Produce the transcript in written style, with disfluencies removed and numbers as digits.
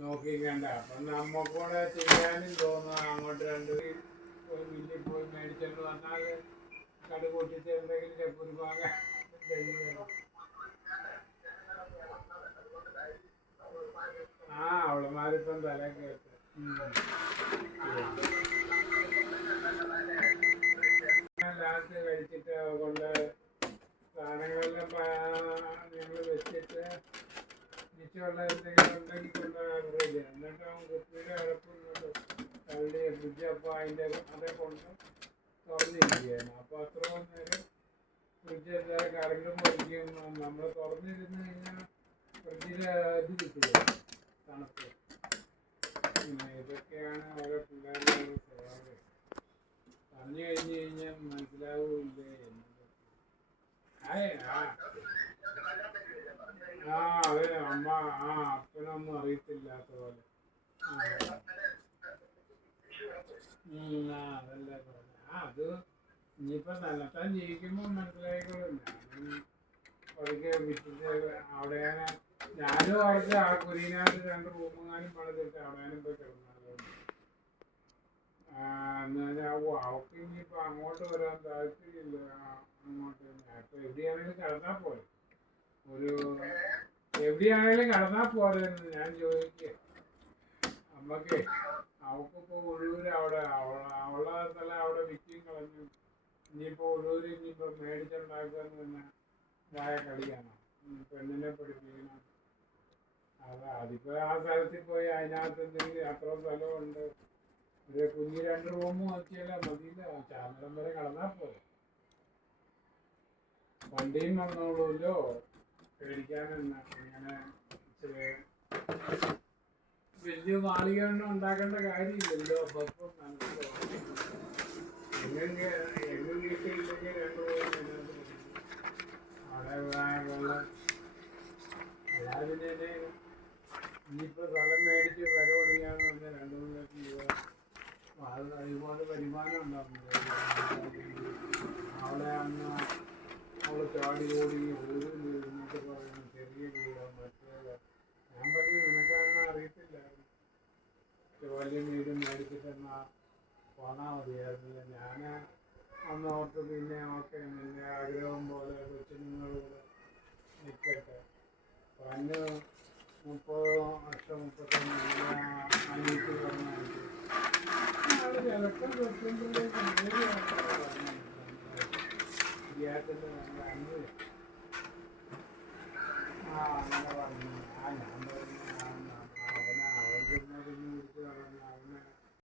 നോക്കിക്കണ്ട. അപ്പം നമ്മക്കൂടെ ചെയ്യാനും തോന്നുക അങ്ങോട്ട് രണ്ടുപേരും പോയി മില്ലിൽ പോയി മേടിച്ചോണ്ട് വന്നാൽ കടു പൊട്ടിച്ച് എന്തെങ്കിലും കുരുമാങ്ങ ആ അവളുമാരിപ്പം തല കേട്ട് ലാസ്റ്റ് കഴിച്ചിട്ട് കൊണ്ട് സാധനങ്ങളെല്ലാം ഞങ്ങൾ വെച്ചിട്ട് മിച്ചമുള്ള എന്തെങ്കിലും ഉണ്ടെങ്കിൽ കൊണ്ടുപോകാൻ എന്നിട്ട് അവൻ കുപ്പിയുടെ അടപ്പ് തള്ളി ഫ്രിഡ്ജ് അപ്പോൾ അതിൻ്റെ അതേ കൊണ്ട് തുറന്നിരിക്കുകയായിരുന്നു. അപ്പോൾ അത്രയും നേരം ഫ്രിഡ്ജ് എന്തായാലും കറണ്ടും വലിക്കും. നമ്മൾ തുറന്നിരുന്ന് കഴിഞ്ഞാൽ ഫ്രിഡ്ജിൽ ഇത് കിട്ടില്ല, തണുപ്പ്. ഇതൊക്കെയാണ് ഓരോ പിള്ളേരുടെ സ്വഭാവം. പറഞ്ഞു കഴിഞ്ഞ് കഴിഞ്ഞാൽ മനസ്സിലാവില്ലേ എന്നത്. അതെ അമ്മ അപ്പനൊന്നും അറിയത്തില്ലാത്ത പോലെ. അതല്ലേ പറഞ്ഞ അത് ഇനിയിപ്പോൾ തന്നെത്താൻ ജീവിക്കുമ്പോൾ മനസ്സിലായിക്കോളും. ഞാനും പതുക്കെ വിറ്റിട്ട് അവിടെ ഞാനും അവർക്ക് ആ കുരിനകത്ത് 2 റൂമുകാരും പണിതിട്ട് അവിടെയാനും പോയി കിടന്നാലോ എന്ന് പറഞ്ഞാൽ അവർക്ക് ഇനിയിപ്പോൾ അങ്ങോട്ട് വരാൻ താല്പര്യമില്ല. അങ്ങോട്ട് ഇപ്പോൾ എവിടെയാണെങ്കിലും കിടന്നാൽ പോലെ, എവിടെയാണെങ്കിലും കിടന്നാൽ പോരെന്ന് ഞാൻ ചോദിക്കുക. അമ്മക്ക് അവൾക്കിപ്പോൾ ഒഴൂര് അവിടെ അവളുടെ സ്ഥലം അവിടെ വിൽക്കുകയും കളഞ്ഞു. ഇനിയിപ്പോൾ ഒഴൂര് ഇനിയിപ്പോൾ മേടിച്ചുണ്ടാക്കുകയെന്ന് പറഞ്ഞാൽ വായ കളിയാണോ? പെണ്ണിനെ പഠിപ്പിക്കണം. അതിപ്പോൾ ആ സ്ഥലത്തിൽ പോയി അതിനകത്ത് എന്തെങ്കിലും അത്ര സ്ഥലമുണ്ട്, ഒരു കുഞ്ഞ് 2 റൂം നോക്കിയാലോ മതിയില്ല. ചാമരം വരെ കടന്നാൽ പോലെ. വണ്ടിയും വന്നോളൂല്ലോ, പേടിക്കാനെന്നാ. ഇങ്ങനെ വലിയ മാളികയൊന്നും ഉണ്ടാക്കേണ്ട കാര്യമില്ലല്ലോ. അപ്പം മനസ്സിലാവും എങ്ങും കിട്ടിയില്ലെങ്കിൽ 2 റൂം അവിടെ വെള്ളം അല്ലാതിനെ. ഇനിയിപ്പോൾ സ്ഥലം മേടിച്ച് വില കൊടുക്കാന്ന് പറഞ്ഞാൽ 2-3 ലക്ഷം രൂപ അത് ഒരുപാട് വരുമാനം ഉണ്ടാകുന്നത്. അവിടെ അന്ന് അവൾ ചാടി ഓടി എന്നൊക്കെ പറയുന്നു. ചെറിയ വീടോ മറ്റേതോ. ഞാൻ പറഞ്ഞു നിനക്കാണെന്ന് അറിയത്തില്ലായിരുന്നു, വലിയ വീട് മേടിച്ചിട്ടെന്നാ പോന്നാൽ മതിയായിരുന്നില്ല. ഞാൻ അന്നോർത്ത് പിന്നെ ഓക്കെ നിൻ്റെ ആഗ്രഹം പോലെ കൊച്ചുങ്ങളൂടെ നിൽക്കട്ടെ. പണ്ട് 30 വർഷം 35 അനിയത്തി പറഞ്ഞാൽ ചിലപ്പോൾ കൊച്ചുമ്പിള്ളേക്ക് ശരിയാക്കുന്നത് നമ്മൾ അന്ന് അങ്ങനെ പറഞ്ഞു.